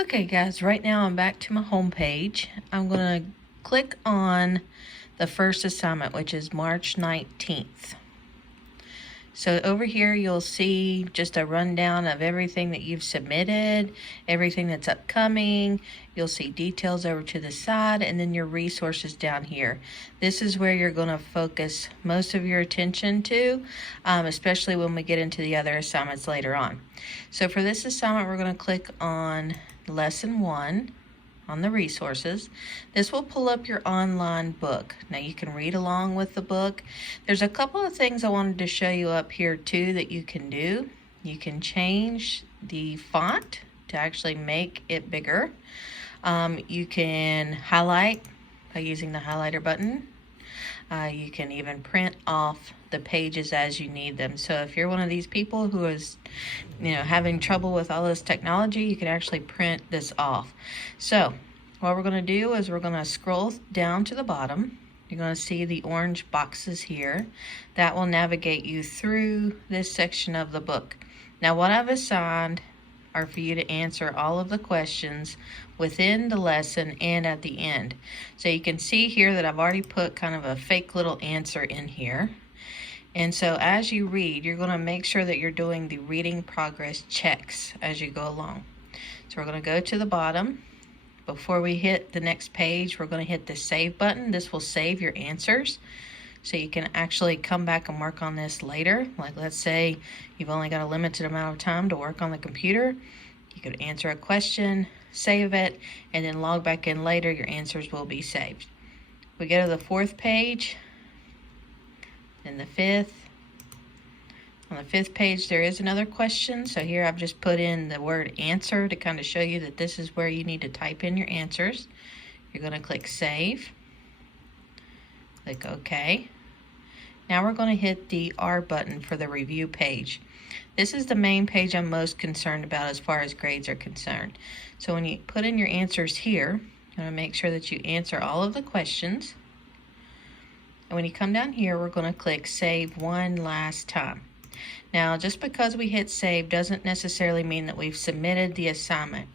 Okay guys, right now I'm back to my home page. I'm going to click on the first assignment, which is March 19th. So over here you'll see just a rundown of everything that you've submitted, everything that's upcoming. You'll see details over to the side, and then your resources down here. This is where you're going to focus most of your attention to, especially when we get into the other assignments later on. So for this assignment, we're going to click on Lesson 1 on the resources. This will pull up your online book. Now you can read along with the book. There's a couple of things I wanted to show you up here too that you can do. You can change the font to actually make it bigger. You can highlight by using the highlighter button. You can even print off the pages as you need them. So if you're one of these people who is, having trouble with all this technology, you can actually print this off. So what we're going to do is we're going to scroll down to the bottom. You're going to see the orange boxes here. That will navigate you through this section of the book. Now what I've assigned are for you to answer all of the questions within the lesson and at the end. So you can see here that I've already put kind of a fake little answer in here. And so as you read, you're going to make sure that you're doing the reading progress checks as you go along. So we're going to go to the bottom. Before we hit the next page, we're going to hit the save button. This will save your answers. So you can actually come back and work on this later. Like let's say you've only got a limited amount of time to work on the computer. You could answer a question, save it, and then log back in later. Your answers will be saved. We go to the 4th page, then the 5th. On the 5th page, there is another question. So here I've just put in the word answer to kind of show you that this is where you need to type in your answers. You're going to click save. Click OK. Now we're going to hit the R button for the review page. This is the main page I'm most concerned about as far as grades are concerned. So when you put in your answers here, you're going to make sure that you answer all of the questions. And when you come down here, we're going to click save one last time. Now, just because we hit save doesn't necessarily mean that we've submitted the assignment.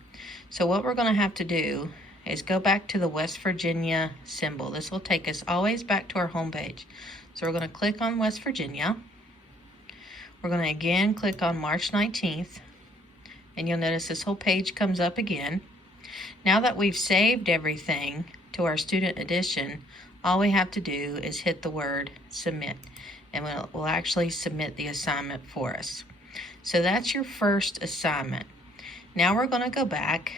So what we're going to have to do is go back to the West Virginia symbol. This will take us always back to our home page. So we're going to click on West Virginia. We're going to again click on March 19th, and you'll notice this whole page comes up again. Now that we've saved everything to our student edition, all we have to do is hit the word submit, and we'll actually submit the assignment for us. So that's your first assignment. Now we're going to go back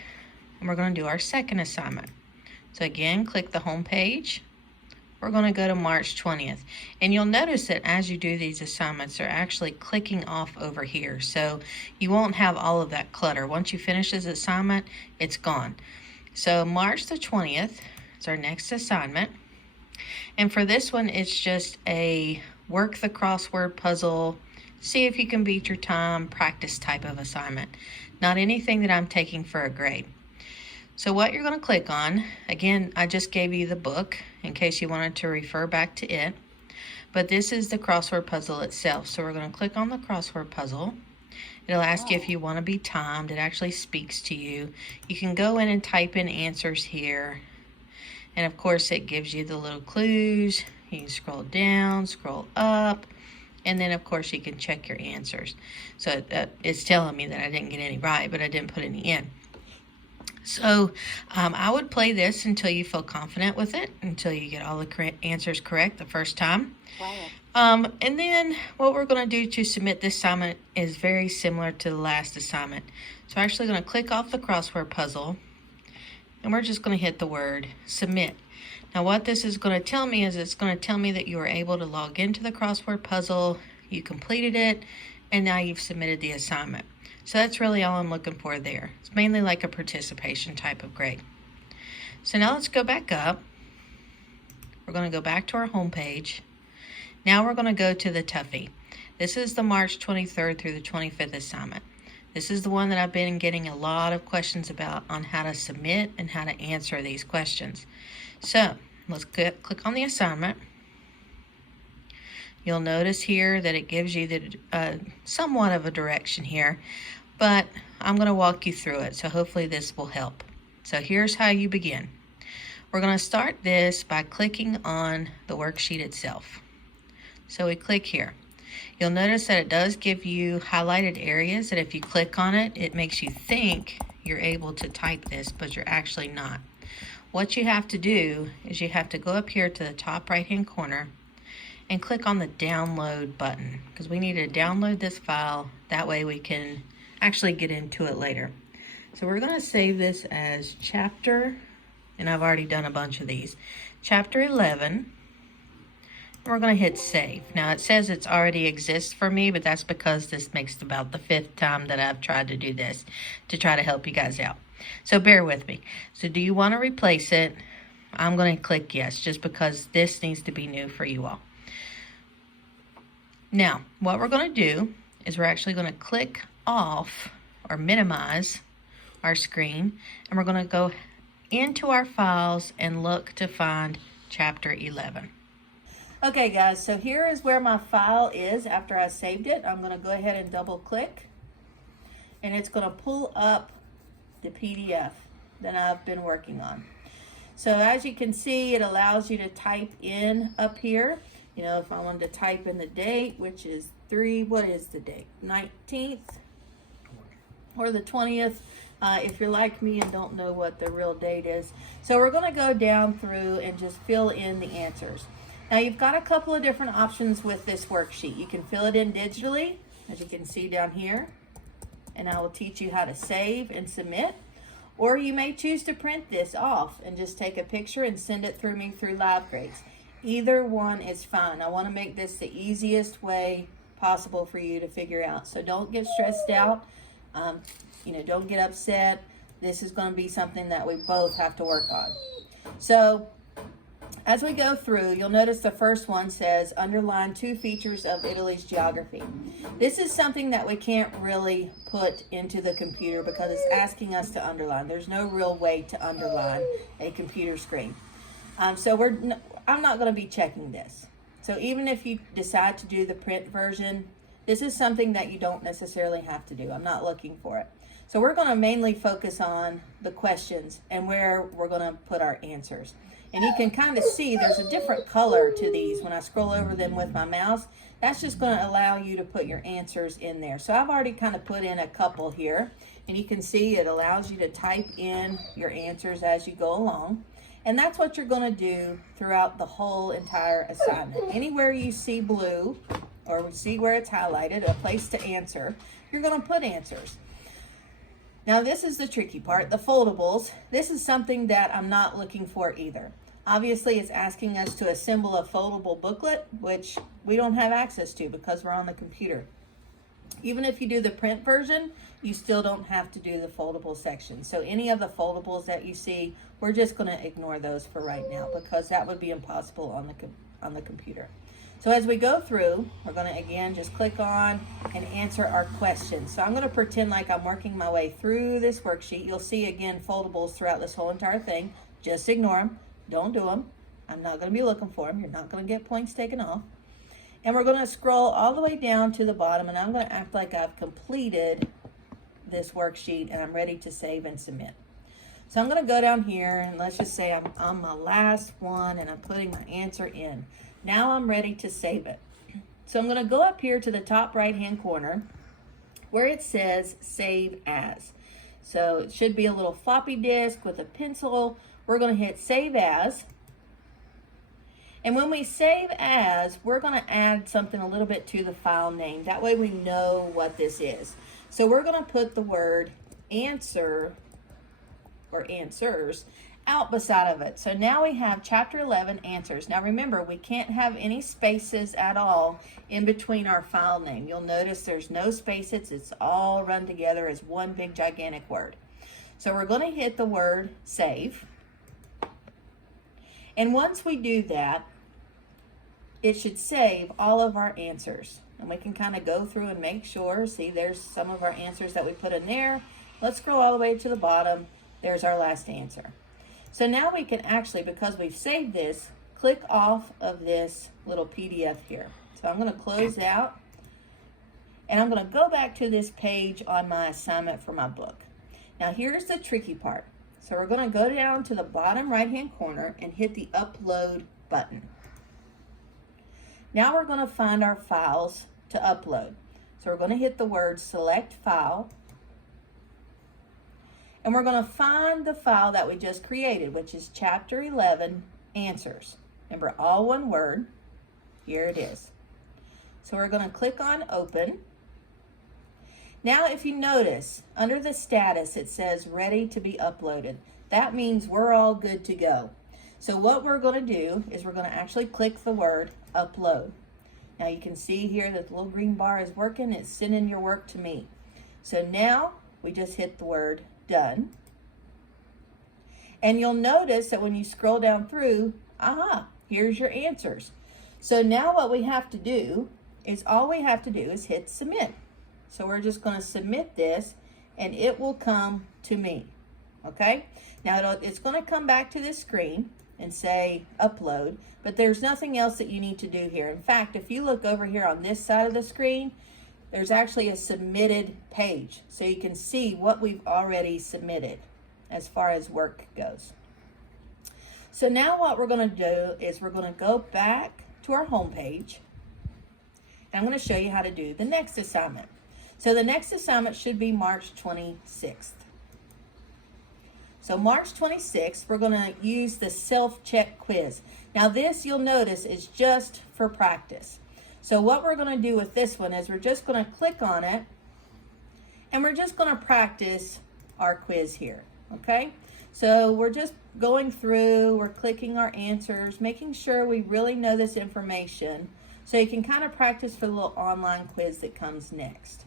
and we're going to do our second assignment. So again, click the home page. We're going to go to March 20th. And you'll notice that as you do these assignments, they're actually clicking off over here. So you won't have all of that clutter. Once you finish this assignment, it's gone. So March the 20th is our next assignment. And for this one, it's just a work the crossword puzzle, see if you can beat your time, practice type of assignment. Not anything that I'm taking for a grade. So what you're going to click on, again, I just gave you the book in case you wanted to refer back to it. But this is the crossword puzzle itself. So we're going to click on the crossword puzzle. It'll ask you if you want to be timed. It actually speaks to you. You can go in and type in answers here. And of course, it gives you the little clues. You can scroll down, scroll up, and then of course you can check your answers. So it's telling me that I didn't get any right, but I didn't put any in. So I would play this until you feel confident with it, until you get all the correct answers correct the first time. And then what we're going to do to submit this assignment is very similar to the last assignment. So I'm actually going to click off the crossword puzzle, and we're just going to hit the word submit. Now what this is going to tell me is it's going to tell me that you were able to log into the crossword puzzle, you completed it, and now you've submitted the assignment. So that's really all I'm looking for there. It's mainly like a participation type of grade. So now let's go back up. We're going to go back to our home page. Now we're going to go to the Toughie. This is the March 23rd through the 25th assignment. This is the one that I've been getting a lot of questions about on how to submit and how to answer these questions. So let's click on the assignment. You'll notice here that it gives you the somewhat of a direction here. but I'm going to walk you through it, so hopefully this will help. So here's how you begin. We're going to start this by clicking on the worksheet itself. So we click here. You'll notice that it does give you highlighted areas that if you click on it, it makes you think you're able to type this, but you're actually not. What you have to do is you have to go up here to the top right hand corner and click on the download button, because we need to download this file. That way we can actually get into it later. So we're going to save this as chapter, and I've already done a bunch of these, chapter 11. We're going to hit save. Now it says it's already exists for me, but that's because this makes about the 5th time that I've tried to do this to try to help you guys out. So bear with me. So do you want to replace it? I'm going to click yes, just because this needs to be new for you all. Now, what we're going to do is we're actually going to click off or minimize our screen, and we're going to go into our files and look to find chapter 11. Okay guys, so here is where my file is after I saved it. I'm going to go ahead and double click, and it's going to pull up the PDF that I've been working on. So as you can see, it allows you to type in up here. You know, if I wanted to type in the date, which is what is the date? 19th or the 20th, if you're like me and don't know what the real date is. So we're going to go down through and just fill in the answers. Now you've got a couple of different options with this worksheet. You can fill it in digitally, as you can see down here, and I will teach you how to save and submit. Or you may choose to print this off and just take a picture and send it through me through LiveGrades. Either one is fine. I want to make this the easiest way possible for you to figure out. So don't get stressed out. Don't get upset. This is going to be something that we both have to work on. So as we go through, you'll notice the first one says, underline 2 features of Italy's geography. This is something that we can't really put into the computer because it's asking us to underline. There's no real way to underline a computer screen. So I'm not going to be checking this. So even if you decide to do the print version, this is something that you don't necessarily have to do. I'm not looking for it. So we're going to mainly focus on the questions and where we're going to put our answers. And you can kind of see there's a different color to these when I scroll over them with my mouse. That's just going to allow you to put your answers in there. So I've already kind of put in a couple here. And you can see it allows you to type in your answers as you go along. And that's what you're going to do throughout the whole entire assignment. Anywhere you see blue or see where it's highlighted, a place to answer, you're going to put answers. Now this is the tricky part, the foldables. This is something that I'm not looking for either. Obviously it's asking us to assemble a foldable booklet, which we don't have access to because we're on the computer. Even if you do the print version, you still don't have to do the foldable section. So any of the foldables that you see, we're just going to ignore those for right now because that would be impossible on the computer. So as we go through, we're going to again just click on and answer our questions. So I'm going to pretend like I'm working my way through this worksheet. You'll see again foldables throughout this whole entire thing. Just ignore them. Don't do them. I'm not going to be looking for them. You're not going to get points taken off. And we're going to scroll all the way down to the bottom, and I'm going to act like I've completed this worksheet and I'm ready to save and submit. So I'm going to go down here and let's just say I'm on my last one and I'm putting my answer in. Now I'm ready to save it. So I'm going to go up here to the top right hand corner where it says save as. So it should be a little floppy disk with a pencil. We're going to hit save as. And when we save as, we're going to add something a little bit to the file name. That way we know what this is. So we're going to put the word answer or answers out beside of it. So now we have chapter 11 answers. Now remember, we can't have any spaces at all in between our file name. You'll notice there's no spaces. It's all run together as one big gigantic word. So we're going to hit the word save. And once we do that, it should save all of our answers. And we can kind of go through and make sure. See, there's some of our answers that we put in there. Let's scroll all the way to the bottom. There's our last answer. So now we can actually, because we've saved this, click off of this little PDF here. So I'm going to close out. And I'm going to go back to this page on my assignment for my book. Now here's the tricky part. So we're going to go down to the bottom right hand corner and hit the upload button. Now we're going to find our files to upload. So we're going to hit the word select file. And we're going to find the file that we just created, which is Chapter 11 Answers. Remember, all one word. Here it is. So we're going to click on Open. Now, if you notice, under the status, it says ready to be uploaded. That means we're all good to go. So what we're going to do is we're going to actually click the word upload. Now you can see here that the little green bar is working. It's sending your work to me. So now we just hit the word done. And you'll notice that when you scroll down through, here's your answers. So now what we have to do is hit submit. So we're just going to submit this and it will come to me. Okay? Now it's going to come back to this screen and say upload, but there's nothing else that you need to do here. In fact, if you look over here on this side of the screen, there's actually a submitted page. So you can see what we've already submitted as far as work goes. So now what we're going to do is we're going to go back to our home page. And I'm going to show you how to do the next assignment. So the next assignment should be March 26th. So March 26th, we're going to use the self-check quiz. Now this, you'll notice, is just for practice. So what we're going to do with this one is we're just going to click on it and we're just going to practice our quiz here. Okay? So we're just going through, we're clicking our answers, making sure we really know this information so you can kind of practice for the little online quiz that comes next.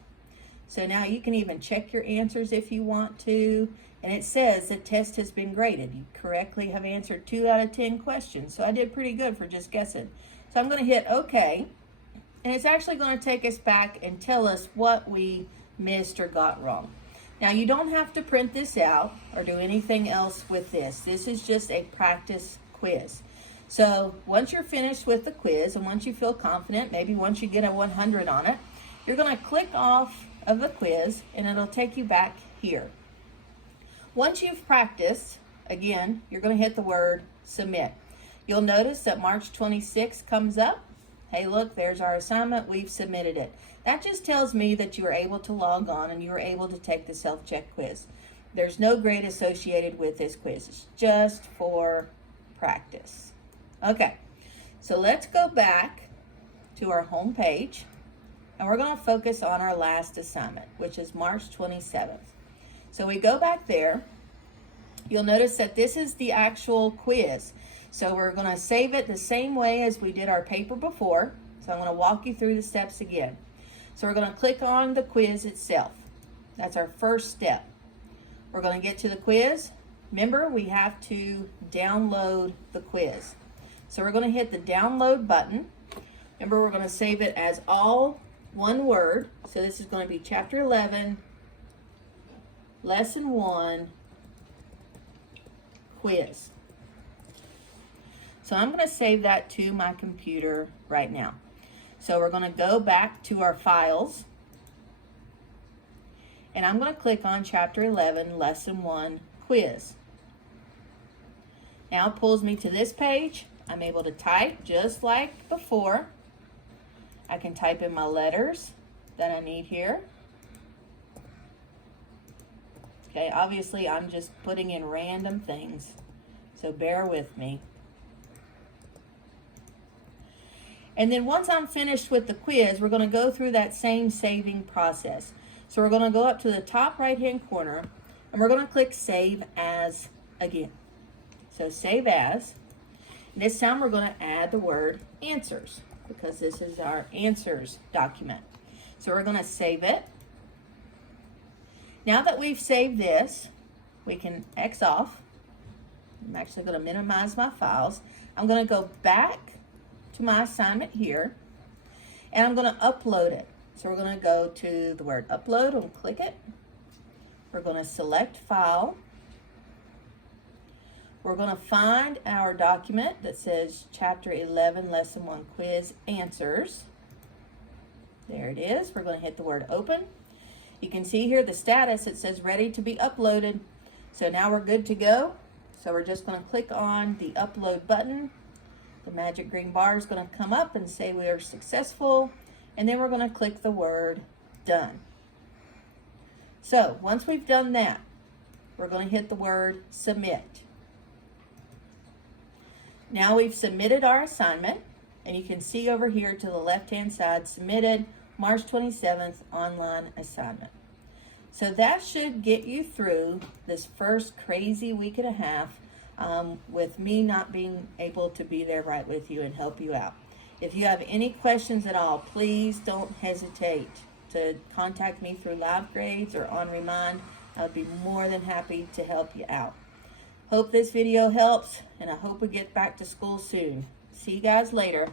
So now you can even check your answers if you want to. And it says the test has been graded. You correctly have answered 2 out of 10 questions. So I did pretty good for just guessing. So I'm going to hit OK. And it's actually going to take us back and tell us what we missed or got wrong. Now you don't have to print this out or do anything else with this. This is just a practice quiz. So once you're finished with the quiz and once you feel confident, maybe once you get a 100 on it, you're going to click off of the quiz and it'll take you back here. Once you've practiced, again, you're going to hit the word submit. You'll notice that March 26th comes up. Hey, look, there's our assignment. We've submitted it. That just tells me that you were able to log on and you were able to take the self-check quiz. There's no grade associated with this quiz. It's just for practice. Okay, so let's go back to our home page and we're going to focus on our last assignment, which is March 27th. So we go back there. You'll notice that this is the actual quiz. So we're going to save it the same way as we did our paper before. So I'm going to walk you through the steps again. So we're going to click on the quiz itself. That's our first step. We're going to get to the quiz. Remember, we have to download the quiz. So we're going to hit the download button. Remember, we're going to save it as all one word. So this is going to be Chapter 11, Lesson 1, quiz. So I'm going to save that to my computer right now. So we're going to go back to our files. And I'm going to click on Chapter 11, Lesson 1, quiz. Now it pulls me to this page. I'm able to type just like before. I can type in my letters that I need here. Okay, obviously I'm just putting in random things, so bear with me. And then once I'm finished with the quiz, we're going to go through that same saving process. So we're going to go up to the top right-hand corner, and we're going to click Save As again. So Save As. And this time we're going to add the word Answers, because this is our Answers document. So we're going to save it. Now that we've saved this, we can X off. I'm actually going to minimize my files. I'm going to go back to my assignment here, and I'm going to upload it. So we're going to go to the word upload and click it. We're going to select file. We're going to find our document that says Chapter 11, Lesson 1 quiz answers. There it is. We're going to hit the word open. You can see here the status. It says ready to be uploaded. So now we're good to go. So we're just going to click on the upload button. The magic green bar is going to come up and say we are successful. And then we're going to click the word done. So once we've done that, we're going to hit the word submit. Now we've submitted our assignment, and you can see over here to the left-hand side, submitted March 27th online assignment. So that should get you through this first crazy week and a half with me not being able to be there right with you and help you out. If you have any questions at all, please don't hesitate to contact me through LiveGrades or on Remind. I would be more than happy to help you out. Hope this video helps, and I hope we get back to school soon. See you guys later.